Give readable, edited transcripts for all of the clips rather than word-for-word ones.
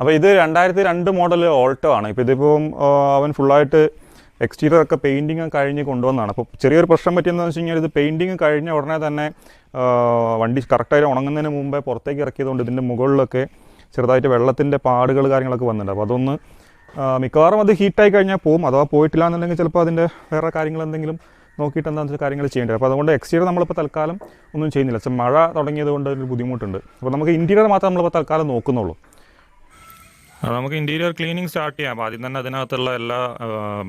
അപ്പോൾ ഇത് 2002 model Alto ആണ്. ഇപ്പോൾ ഇതിപ്പം അവൻ ഫുള്ളായിട്ട് എക്സ്റ്റീരിയർ ഒക്കെ പെയിൻറ്റിങ് കഴിഞ്ഞ് കൊണ്ടുവന്നതാണ്. അപ്പോൾ ചെറിയൊരു പ്രശ്നം പറ്റിയെന്ന് വെച്ച് കഴിഞ്ഞാൽ ഇത് പെയിൻറ്റിങ് കഴിഞ്ഞ ഉടനെ തന്നെ വണ്ടി കറക്റ്റായിട്ട് ഉണങ്ങുന്നതിന് മുമ്പേ പുറത്തേക്ക് ഇറക്കിയതുകൊണ്ട് ഇതിൻ്റെ മുകളിലൊക്കെ ചെറുതായിട്ട് വെള്ളത്തിൻ്റെ പാടുകൾ കാര്യങ്ങളൊക്കെ വന്നിട്ടുണ്ട്. അപ്പോൾ അതൊന്ന് മിക്കവാറും അത് ഹീറ്റായി കഴിഞ്ഞാൽ പോകും. അഥവാ പോയിട്ടില്ല എന്നുണ്ടെങ്കിൽ ചിലപ്പോൾ അതിൻ്റെ വേറെ കാര്യങ്ങൾ എന്തെങ്കിലും നോക്കിയിട്ട് എന്താണെന്ന് കാര്യങ്ങൾ ചെയ്യേണ്ടത്. അപ്പോൾ അതുകൊണ്ട് എക്സ്റ്റീരിയർ നമ്മളിപ്പോൾ തൽക്കാലം ഒന്നും ചെയ്യുന്നില്ല. പക്ഷേ മഴ തുടങ്ങിയത് കൊണ്ട് ഒരു ബുദ്ധിമുട്ടുണ്ട്. അപ്പോൾ നമുക്ക് ഇൻറ്റീരിയർ മാത്രമേ നമ്മളിപ്പോൾ തൽക്കാലം നോക്കുന്നുള്ളൂ. നമുക്ക് ഇൻറ്റീരിയർ ക്ലീനിങ് സ്റ്റാർട്ട് ചെയ്യാം. അപ്പോൾ ആദ്യം തന്നെ അതിനകത്തുള്ള എല്ലാ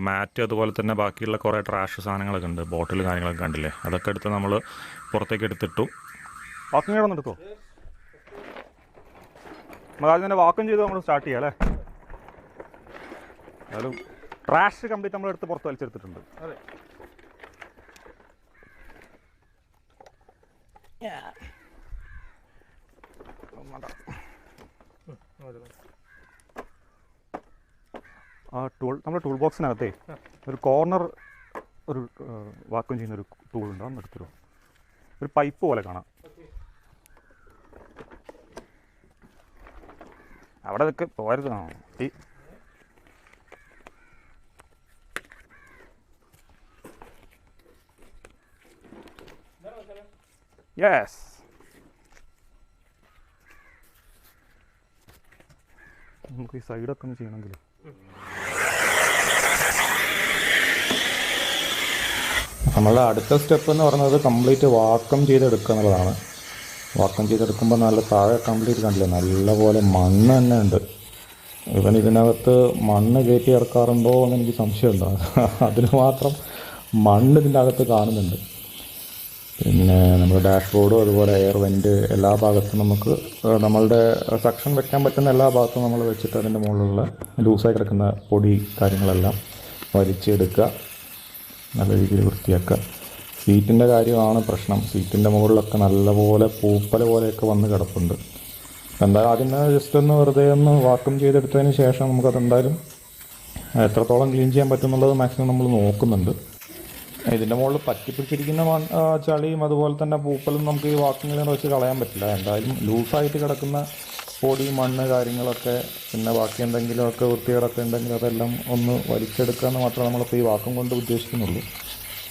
മാറ്റ് അതുപോലെ തന്നെ ബാക്കിയുള്ള കുറേ ട്രാഷ് സാധനങ്ങളൊക്കെ ഉണ്ട്, ബോട്ടിൽ കാര്യങ്ങളൊക്കെ കണ്ടില്ലേ, അതൊക്കെ എടുത്ത് നമ്മൾ പുറത്തേക്ക് എടുത്തിട്ടു. വാക്കിംഗ് ഒന്ന് എടുക്കുമോ? നമ്മൾ ആദ്യം തന്നെ വാക്കം ചെയ്ത് നമ്മൾ സ്റ്റാർട്ട് ചെയ്യാം അല്ലേ. എന്നാലും ട്രാഷ് കംപ്ലീറ്റ് നമ്മളെടുത്ത് പുറത്ത് വലിച്ചെടുത്തിട്ടുണ്ട്. അതെ, നമ്മുടെ ടൂൾ ബോക്സിനകത്തേ ഒരു കോർണർ ഒരു വാക്വം ചെയ്യുന്ന ഒരു ടൂൾ ഉണ്ട്, അതൊന്ന് എടുത്തിരുമോ? ഒരു പൈപ്പ് പോലെ കാണാം. അവിടെ ഇതൊക്കെ പോരുത്. യെസ്, നമുക്ക് ഈ സൈഡൊക്കെ ഒന്ന് ചെയ്യണമെങ്കിൽ നമ്മളുടെ അടുത്ത സ്റ്റെപ്പ് എന്ന് പറയുന്നത് കംപ്ലീറ്റ് വാക്കം ചെയ്തെടുക്കുക എന്നുള്ളതാണ്. വാക്കം ചെയ്തെടുക്കുമ്പോൾ നല്ല താഴെ കംപ്ലീറ്റ് കണ്ടില്ലേ, നല്ലപോലെ മണ്ണ് തന്നെ ഉണ്ട്. ഇവൻ ഇതിനകത്ത് മണ്ണ് കയറ്റി ഇറക്കാറുണ്ടോ എന്ന് എനിക്ക് സംശയമുണ്ടോ. അതിന് മാത്രം മണ്ണ് ഇതിൻ്റെ അകത്ത് കാണുന്നുണ്ട്. പിന്നെ നമ്മുടെ ഡാഷ്ബോർഡും അതുപോലെ എയർ വെൻറ്റ് എല്ലാ ഭാഗത്തും നമുക്ക് നമ്മളുടെ സക്ഷൻ വെക്കാൻ പറ്റുന്ന എല്ലാ ഭാഗത്തും നമ്മൾ വെച്ചിട്ട് അതിൻ്റെ മുകളിലുള്ള ലൂസായി കിടക്കുന്ന പൊടി കാര്യങ്ങളെല്ലാം വലിച്ചെടുക്കുക, നല്ല രീതിയിൽ വൃത്തിയാക്കുക. സീറ്റിൻ്റെ കാര്യമാണ് പ്രശ്നം. സീറ്റിൻ്റെ മുകളിലൊക്കെ നല്ലപോലെ പൂപ്പല പോലെയൊക്കെ വന്ന് കിടപ്പുണ്ട്. എന്തായാലും ആദ്യം ജസ്റ്റ് ഒന്ന് വെറുതെ ഒന്ന് വാക്വം ചെയ്തെടുത്തതിന് ശേഷം നമുക്കതെന്തായാലും എത്രത്തോളം ക്ലീൻ ചെയ്യാൻ പറ്റും എന്നുള്ളത് മാക്സിമം നമ്മൾ നോക്കുന്നുണ്ട്. ഇതിൻ്റെ മുകളിൽ പറ്റിപ്പിടിച്ചിരിക്കുന്ന ചളിയും അതുപോലെ തന്നെ പൂപ്പലും നമുക്ക് ഈ വാക്വം ക്ലീനർ വെച്ച് കളയാൻ പറ്റില്ല. എന്തായാലും ലൂസായിട്ട് കിടക്കുന്ന പൊടി മണ്ണ് കാര്യങ്ങളൊക്കെ പിന്നെ ബാക്കി എന്തെങ്കിലുമൊക്കെ വൃത്തികേടൊക്കെ ഉണ്ടെങ്കിൽ അതെല്ലാം ഒന്ന് വലിച്ചെടുക്കുക എന്ന് മാത്രമേ നമ്മളിപ്പോൾ ഈ വാക്വം കൊണ്ട് ഉദ്ദേശിക്കുന്നുള്ളൂ.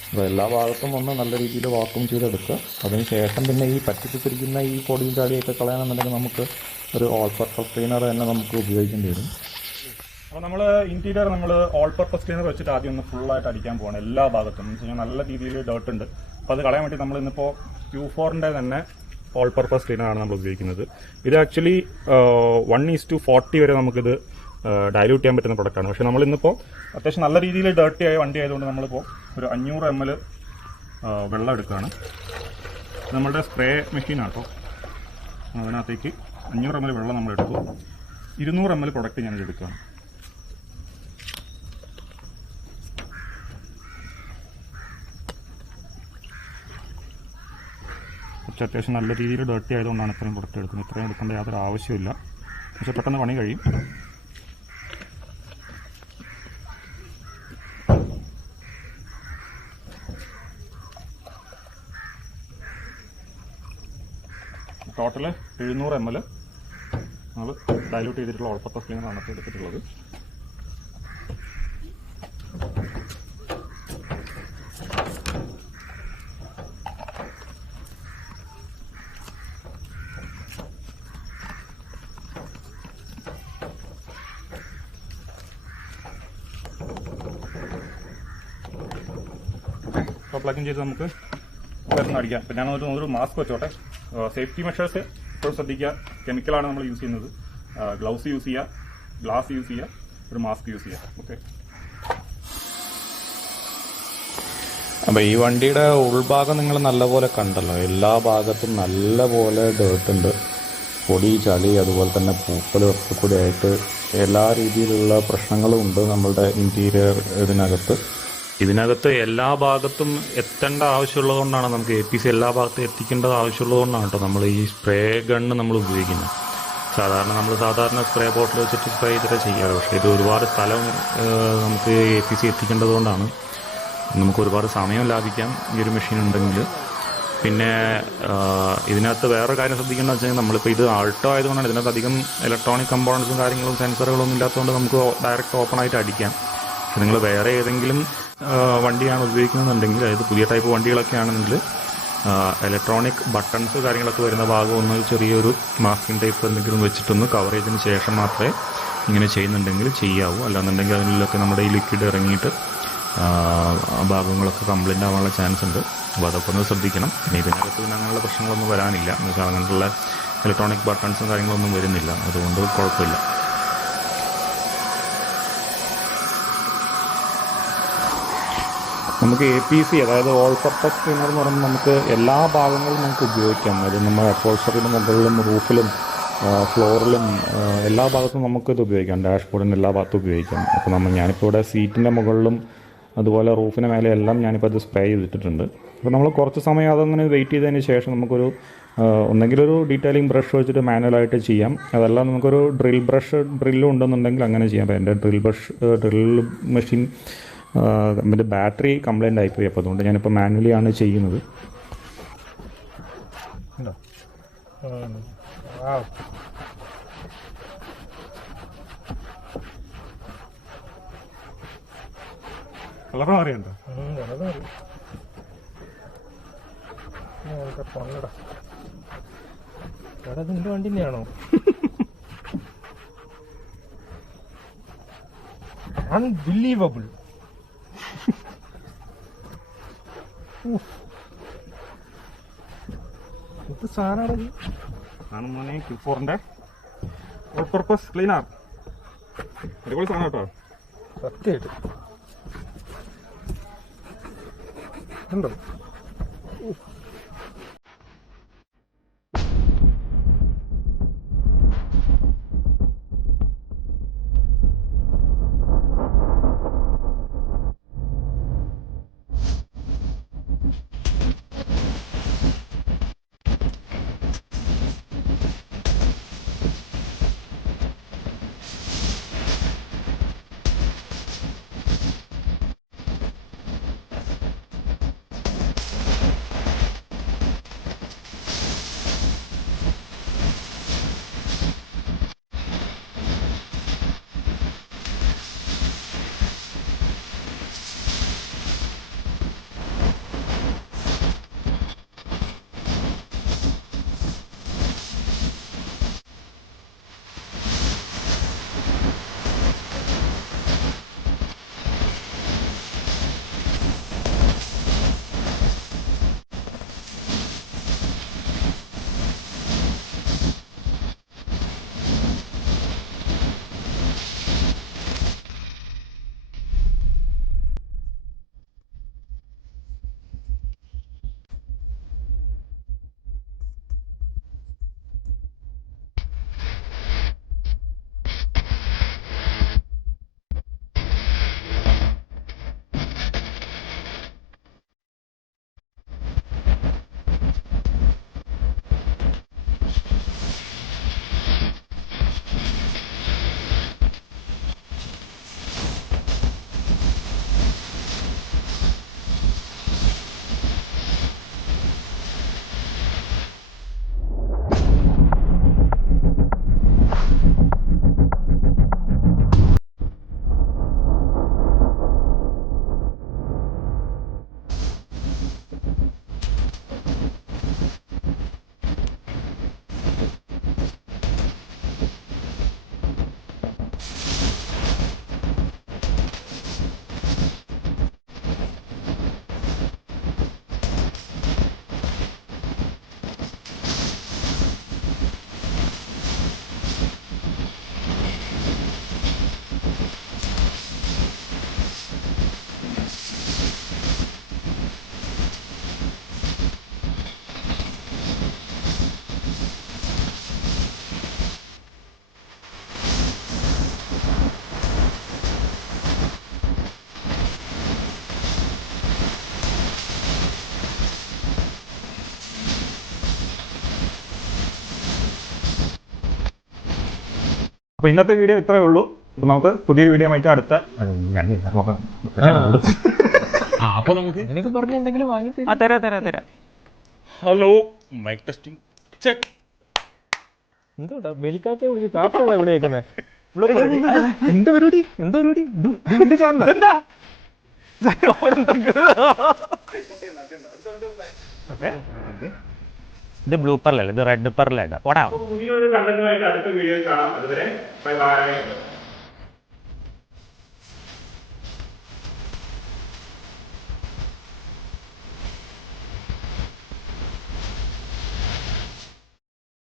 അപ്പോൾ എല്ലാ ഭാഗത്തും ഒന്ന് നല്ല രീതിയിൽ വാക്വം ചെയ്തെടുക്കുക. അതിന് ശേഷം പിന്നെ ഈ പറ്റിപ്പിടിച്ചിരിക്കുന്ന ഈ പൊടിയും ചളിയൊക്കെ കളയാണെന്നുണ്ടെങ്കിൽ നമുക്ക് ഒരു ഓൾ പർപ്പസ് ക്ലീനർ തന്നെ നമുക്ക് ഉപയോഗിക്കേണ്ടി വരും. അപ്പോൾ നമ്മൾ ഇൻറ്റീരിയർ നമ്മൾ ഓൾ പർപ്പസ് ക്ലീനർ വെച്ചിട്ട് ആദ്യം ഒന്ന് ഫുള്ളായിട്ട് അടിക്കാൻ പോകണം എല്ലാ ഭാഗത്തും. എന്ന് വെച്ച് കഴിഞ്ഞാൽ നല്ല രീതിയിൽ ഡേർട്ട് ഉണ്ട്. അപ്പോൾ അത് കളയാൻ വേണ്ടി നമ്മൾ ഇന്നിപ്പോൾ Q4 തന്നെ ഓൾ പർപ്പസ് ക്ലീനറാണ് നമ്മൾ ഉപയോഗിക്കുന്നത്. ഇത് ആക്ച്വലി 1:40 വരെ നമുക്കിത് ഡയലൂട്ട് ചെയ്യാൻ പറ്റുന്ന പ്രൊഡക്റ്റാണ്. പക്ഷേ നമ്മളിന്നിപ്പോൾ അത്യാവശ്യം നല്ല രീതിയിൽ ഡേർട്ടി ആയ വണ്ടി ആയതുകൊണ്ട് നമ്മളിപ്പോൾ ഒരു 500 ml വെള്ളം എടുക്കുകയാണ്. നമ്മളുടെ സ്പ്രേ മെഷീനാണ് കേട്ടോ. അതിനകത്തേക്ക് 500 ml വെള്ളം നമ്മൾ എടുക്കും. 200 ml പ്രൊഡക്റ്റ് ഞാനിത് എടുക്കുകയാണ്. കുറച്ച് അത്യാവശ്യം നല്ല രീതിയിൽ ഡേർട്ടി ആയതുകൊണ്ടാണ് ഇത്രയും പ്രൊഡക്റ്റ് എടുക്കുന്നത്. ഇത്രയും എടുക്കേണ്ട യാതൊരു ആവശ്യമില്ല, പക്ഷെ പെട്ടെന്ന് പണി കഴിയും. ടോട്ടൽ 700 ml നമ്മൾ ഡയലൂട്ട് ചെയ്തിട്ടുള്ള ഓൾ പർപ്പസ് ക്ലീനറാണ് ഇപ്പോൾ എടുത്തിട്ടുള്ളത്. അപ്പോൾ പ്ലഗിൻ ചെയ്ത് നമുക്ക് വരുന്ന അടിക്കാം. പിന്നെ ഞാനൊരു മാസ്ക് വെച്ചോട്ടെ. സേഫ്റ്റി മെഷേഴ്സ് ഇപ്പോൾ ശ്രദ്ധിക്കുക. കെമിക്കലാണ് നമ്മൾ യൂസ് ചെയ്യുന്നത്. ഗ്ലൗസ് യൂസ് ചെയ്യുക, ഗ്ലാസ് യൂസ് ചെയ്യുക, ഒരു മാസ്ക് യൂസ് ചെയ്യുക. ഓക്കെ. അപ്പോൾ ഈ വണ്ടിയുടെ ഉൾഭാഗം നിങ്ങൾ നല്ലപോലെ കണ്ടല്ലോ. എല്ലാ ഭാഗത്തും നല്ലപോലെ ഡേർട്ടുണ്ട്, പൊടി ചളി അതുപോലെ തന്നെ പൂപ്പലൊക്കെ കൂടി ആയിട്ട് എല്ലാ രീതിയിലുള്ള പ്രശ്നങ്ങളും ഉണ്ട് നമ്മളുടെ ഇൻറ്റീരിയർ ഇതിനകത്ത് എല്ലാ ഭാഗത്തും എത്തേണ്ട ആവശ്യമുള്ളതുകൊണ്ടാണ് നമുക്ക് APC എല്ലാ ഭാഗത്തും എത്തിക്കേണ്ടത് ആവശ്യമുള്ളതുകൊണ്ടാണ് കേട്ടോ നമ്മൾ ഈ സ്പ്രേ ഗണ്ണ് നമ്മൾ ഉപയോഗിക്കുന്നത്. സാധാരണ സ്പ്രേ ബോട്ടിൽ വെച്ചിട്ട് സ്പ്രേ ചെയ്തിട്ട് ചെയ്യാറ്. പക്ഷേ ഇത് ഒരുപാട് സ്ഥലം നമുക്ക് APC എത്തിക്കേണ്ടത് കൊണ്ടാണ്. നമുക്ക് ഒരുപാട് സമയം ലാഭിക്കാം ഈ ഒരു മെഷീൻ ഉണ്ടെങ്കിൽ. പിന്നെ ഇതിനകത്ത് വേറൊരു കാര്യം ശ്രദ്ധിക്കേണ്ടത് വെച്ച് കഴിഞ്ഞാൽ നമ്മളിപ്പോൾ ഇത് ആൾട്ടോ ആയതുകൊണ്ടാണ് ഇതിനകത്ത് അധികം ഇലക്ട്രോണിക് കമ്പോണൻസും കാര്യങ്ങളും സെൻസറുകളും ഒന്നും ഇല്ലാത്തതുകൊണ്ട് നമുക്ക് ഡയറക്റ്റ് ഓപ്പൺ ആയിട്ട് അടിക്കാം. പക്ഷെ നിങ്ങൾ വേറെ ഏതെങ്കിലും വണ്ടിയാണ് ഉപയോഗിക്കുന്നതെന്നുണ്ടെങ്കിൽ, അതായത് പുതിയ ടൈപ്പ് വണ്ടികളൊക്കെ ആണെന്നെങ്കിൽ ഇലക്ട്രോണിക് ബട്ടൺസ് കാര്യങ്ങളൊക്കെ വരുന്ന ഭാഗം ഒന്ന് ചെറിയൊരു മാസ്കിംഗ് ടൈപ്പ് എന്തെങ്കിലും വെച്ചിട്ടൊന്ന് കവർ ചെയ്തതിന് ശേഷം മാത്രമേ ഇങ്ങനെ ചെയ്യുന്നുണ്ടെങ്കിൽ ചെയ്യാവൂ. അല്ലാന്നുണ്ടെങ്കിൽ അതിനുള്ളിലൊക്കെ നമ്മുടെ ഈ ലിക്വിഡ് ഇറങ്ങിയിട്ട് ഭാഗങ്ങളൊക്കെ കംപ്ലൈൻ്റ് ആവാനുള്ള ചാൻസ് ഉണ്ട്. അപ്പോൾ അതൊക്കെ ഒന്ന് ശ്രദ്ധിക്കണം. പിന്നെ ഇതിനകത്ത് പിന്നെ അങ്ങനെയുള്ള പ്രശ്നങ്ങളൊന്നും വരാനില്ല. എന്ന് വെച്ചാൽ അങ്ങനെയുള്ള ഇലക്ട്രോണിക് ബട്ടൺസും കാര്യങ്ങളൊന്നും വരുന്നില്ല, അതുകൊണ്ട് കുഴപ്പമില്ല. നമുക്ക് APC, അതായത് ഓൾ പർപ്പസ് ക്ലീനർ എന്ന് പറയുമ്പോൾ നമുക്ക് എല്ലാ ഭാഗങ്ങളും നമുക്ക് ഉപയോഗിക്കാം. അതായത് നമ്മുടെ അപ്പോൾസറിയുടെ മുകളിലും റൂഫിലും ഫ്ലോറിലും എല്ലാ ഭാഗത്തും നമുക്കിത് ഉപയോഗിക്കാം. ഡാഷ്ബോർഡിൻ്റെ എല്ലാ ഭാഗത്തും ഉപയോഗിക്കാം. അപ്പോൾ ഞാനിപ്പോൾ ഇവിടെ സീറ്റിൻ്റെ മുകളിലും അതുപോലെ റൂഫിന് മേലെ എല്ലാം ഞാനിപ്പോൾ അത് സ്പ്രേ ചെയ്തിട്ടുണ്ട്. അപ്പോൾ നമ്മൾ കുറച്ച് സമയം അതങ്ങനെ വെയിറ്റ് ചെയ്തതിന് ശേഷം നമുക്കൊരു ഒന്നെങ്കിലൊരു ഡീറ്റെയിലിംഗ് ബ്രഷ് വെച്ചിട്ട് മാനുവലായിട്ട് ചെയ്യാം. അതല്ല നമുക്കൊരു ഡ്രില്ലും ഉണ്ടെന്നുണ്ടെങ്കിൽ അങ്ങനെ ചെയ്യാം. അപ്പോൾ എൻ്റെ ഡ്രിൽ മെഷീൻ എൻ്റെ ബാറ്ററി കംപ്ലൈൻ്റ് ആയിപ്പോയി. അപ്പോൾ അതുകൊണ്ട് ഞാനിപ്പോൾ മാനുവലി ആണ് ചെയ്യുന്നത്. കളർ മാറിയുണ്ടോ? നിന്റെ വണ്ടി തന്നെയാണോ? അൺബിലീവബിൾ. ഇത് സാധനമാണ് മോനെ Q4-ന്റെ ഓൾ പർപ്പസ് ക്ലീനർ. അടിപൊളി സാധനം കേട്ടോ. സത്യമായിട്ട് ഉണ്ടോ? അപ്പോൾ ഇന്നത്തെ വീഡിയോ ഇത്രയേ ഉള്ളൂ. അപ്പോൾ നമുക്ക് പുതിയൊരു വീഡിയോ ആയിട്ട് അടുത്ത അപ്പൊ നമുക്ക് എനിക്ക് പറഞ്ഞ എന്തെങ്കിലും വാങ്ങി തരാം. Hello mic testing check. എന്തോടാ ബലിക്കാത്ത കാപ്പുള്ള എവിടെ വെക്കുന്നത്? എന്താ പരിപാടി? എന്താ പരിപാടി? ഇതിന്റെ ചാനലാ? ഇത് ബ്ലൂ പെർലല്ല, ഇത് റെഡ് പെർലാണ്. ഓടാ പുതിയൊരു കണ്ടന്റുമായിട്ട് അടുത്ത വീഡിയോയിൽ കാണാം. അതുവരെ ബൈ ബൈ.